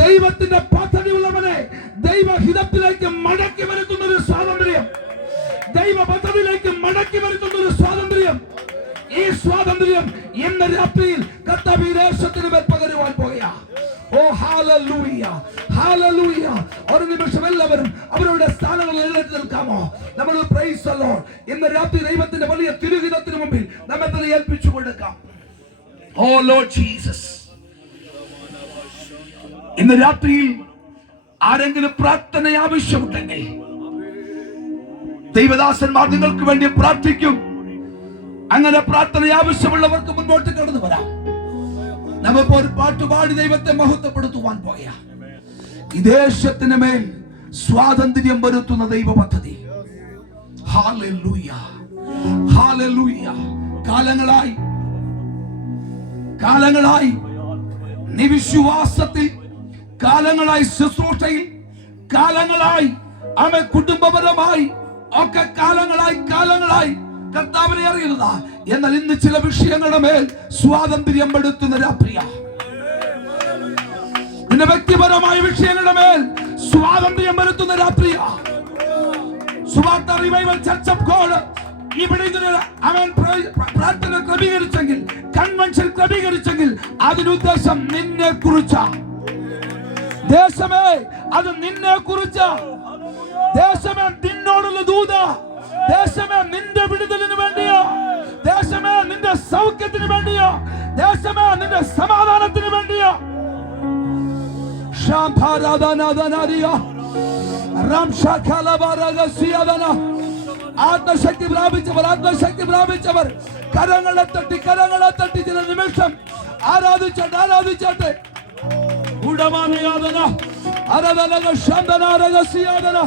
ദൈവത്തിന്റെ പദ്ധതിയുള്ളവനെ ദൈവഹിതത്തിലേക്ക് മടക്കി വരുത്തുന്ന ഒരു സ്വാതന്ത്ര്യം, ദൈവ പദ്ധതിയിലേക്ക് മടക്കി വരുത്തുന്ന ഒരു സ്വാതന്ത്ര്യം, ഈ സ്വാതന്ത്ര്യം ഇന്ന് രാത്രിയിൽ കർത്താവ് ഈ ദേശത്തിന് മേൽ പകരുവാൻ പോകുകയാ. ഓ ഹല്ലേലൂയ, ഹല്ലേലൂയ. ഒരു നിമിഷം എല്ലാവരും അവരുടെ സ്ഥാനങ്ങളിൽ എഴുന്നേറ്റ് നിൽക്കാമോ? നമ്മൾ പ്രൈസ് ദി ലോർഡ്. ഇന്ന് രാത്രി ദൈവത്തിന്റെ വലിയ തിരുഹിതത്തിന് മുമ്പിൽ നമ്മെ തന്നെ ഏൽപ്പിച്ചു കൊടുക്കാം. ഓ ലോർഡ് ജീസസ്, ഇന്ന് രാത്രിയിൽ ആരെങ്കിലും പ്രാർത്ഥന ആവശ്യമുണ്ടെങ്കിൽ ദൈവദാസന്മാർ നിങ്ങൾക്ക് വേണ്ടി പ്രാർത്ഥിക്കും. അങ്ങനെ പ്രാർത്ഥന ആവശ്യമുള്ളവർക്ക് മുൻപോട്ട് കടന്നു വരാം. നമ്മളിപ്പോ ഒരു പാട്ടുപാടി ദൈവത്തെ മഹത്വപ്പെടുത്തുവാൻ പോയ ഈ ദേശത്തിന് മേൽ സ്വാതന്ത്ര്യം വരുത്തുന്ന ദൈവ പദ്ധതി. Hallelujah, hallelujah. കാലങ്ങളായി നിവിശ്വാസത്തിൽ, കാലങ്ങളായി ശുശ്രൂഷയിൽ, കാലങ്ങളായി അവൻ കുടുംബപരമായി ഒക്കെ കാലങ്ങളായി കർത്താവിനെ അറിയുന്നതാ. എന്നാൽ ഇന്ന് ചില വിഷയങ്ങളുടെ മേൽ സ്വാതന്ത്ര്യം എടുത്തുന്ന രാത്രിയ. നിന്റെ വ്യക്തിപരമായ വിഷയങ്ങളുടെ മേൽ സ്വാതന്ത്ര്യം വരുത്തുന്ന രാത്രിയ. സുവാർത്ത റിവൈവൽ ചർച്ച് ഓഫ് ഗോഡ് ഇവിടെ അവൻ പ്രാർത്ഥന ക്രമീകരിച്ചെങ്കിൽ, കൺവെൻഷൻ ക്രമീകരിച്ചെങ്കിൽ അതിനുദ്ദേശം നിന്നെ കുറിച്ച ദേശമേ, അത് നിന്നെ കുറിച്ച ദേശമേ, നിന്നോടുള്ള ദൂത ദേശമേ, നിന്റെ വിടുതലിന് വേണ്ടിയോ, ദേശമേ നിന്റെ സൗഖ്യത്തിന് വേണ്ടിയോ, ദേശമേ നിന്റെ സമാധാനത്തിന് വേണ്ടിയോ. ആത്മശക്തി പ്രാപിച്ചവർ കരങ്ങളെ തട്ടി ചില നിമിഷം ആരാധിച്ചോട്ടെ. ഉടമാനയാതന, ആരാധന, ശാന്തന, രഹസ്യാതന.